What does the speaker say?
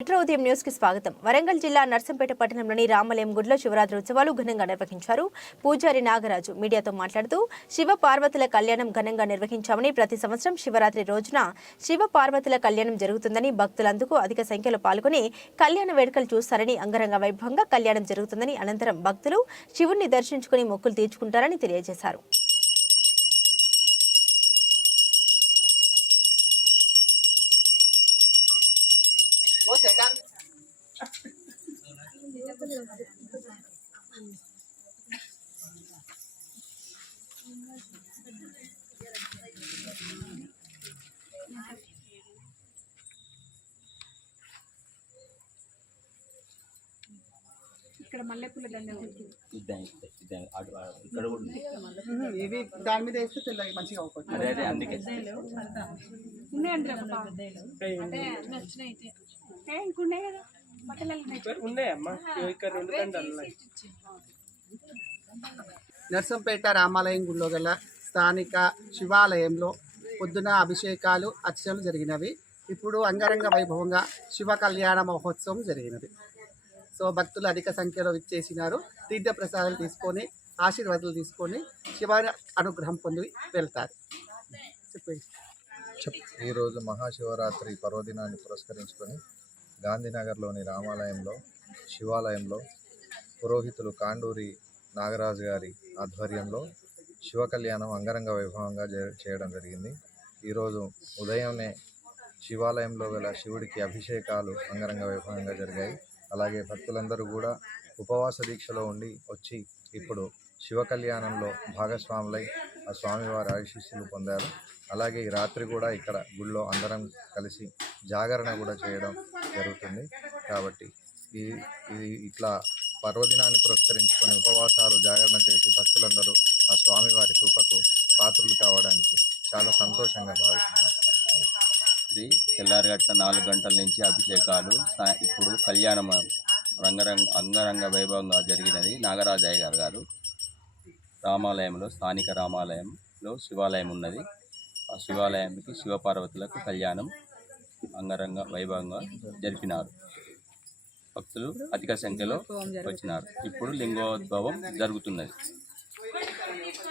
Metro ఉదయం న్యూస్కి స్వాగతం. వరంగల్ జిల్లా నర్సంపేట పట్టణంలోని రామలయం గుడిలో శివరాత్రి ఉత్సవాలు ఘనంగా నిర్వహించారు. పూజారి నాగరాజు మీడియాతో మాట్లాడుతూ శివ పార్వతుల కళ్యాణం ఘనంగా నిర్వహించామని ప్రతి సంవత్సరం శివరాత్రి రోజున శివ పార్వతుల కళ్యాణం జరుగుతుందని భక్తులందుకు అధిక సంఖ్యలో పాల్గొని కళ్యాణ వేడుకలు చూస్తారని అంగరంగ వైభవంగా కళ్యాణం జరుగుతుందని అనంతరం భక్తులు శివుణ్ణి దర్శించుకుని మొక్కులు తీర్చుకుంటారని తెలియజేశారు. 我写干。ఇక్కడ మల్లెపూల దండ ఇక్కడ కూడా ఉంది. ఇవి దాని మీద వేస్తే తెల్లగా మంచిగా అవుతుంది అదే అదే అందుకే. ఉన్నాయండి రా బాబా. అంటే అన్నీ వచ్చినాయి అయితే. ఏ, ఇంకున్నాయి కదా. బట్టలు ఉన్నాయి. ఉన్నాయమ్మా ఇక్కడ రెండు దండలు ఉన్నాయి. నర్సంపేట రామాలయం గుడిలో గల స్థానిక శివాలయంలో పొద్దున అభిషేకాలు అర్చనలు జరిగినవి. ఇప్పుడు అంగరంగ వైభవంగా శివ కళ్యాణ మహోత్సవం జరిగినది. సో భక్తులు అధిక సంఖ్యలో విచ్చేసినారు. తీర్థ ప్రసాదాలు తీసుకొని ఆశీర్వాదాలు తీసుకొని శివారి అనుగ్రహం పొంది వెళ్తారు. చెప్పండి ఈరోజు మహాశివరాత్రి పర్వదినాన్ని పురస్కరించుకొని గాంధీనగర్లోని రామాలయంలో శివాలయంలో పురోహితులు కాండూరి నాగరాజు గారి ఆధ్వర్యంలో శివ కళ్యాణం అంగరంగ వైభవంగా చేయడం జరిగింది. ఈరోజు ఉదయమే శివాలయంలో గల శివుడికి అభిషేకాలు అంగరంగ వైభవంగా జరిగాయి. అలాగే భక్తులందరూ కూడా ఉపవాస దీక్షలో ఉండి వచ్చి ఇప్పుడు శివ కళ్యాణంలో భాగస్వాములై ఆ స్వామివారి ఆశీస్సులు పొందారు. అలాగే ఈ రాత్రి కూడా ఇక్కడ గుళ్ళో అందరం కలిసి జాగరణ కూడా చేయడం జరుగుతుంది. కాబట్టి ఈ ఇది ఇట్లా పర్వదినాన్ని పురస్కరించుకొని ఉపవాసాలు జాగరణ చేసి భక్తులందరూ ఆ స్వామివారి కృపకు పాత్రలు కావడానికి చాలా సంతోషంగా భావిస్తున్నారు. ఇది తెల్లారిగట్ల నాలుగు గంటల నుంచి అభిషేకాలు ఇప్పుడు కళ్యాణం రంగరంగ అంగరంగ వైభవంగా జరిగినది నాగరాజయ్య గారు గారు. రామాలయంలో స్థానిక రామాలయంలో శివాలయం ఉన్నది. ఆ శివాలయానికి శివపార్వతులకు కళ్యాణం అంగరంగ వైభవంగా జరిపినారు. భక్తులు అధిక సంఖ్యలో వచ్చినారు. ఇప్పుడు లింగోద్భవం జరుగుతున్నది.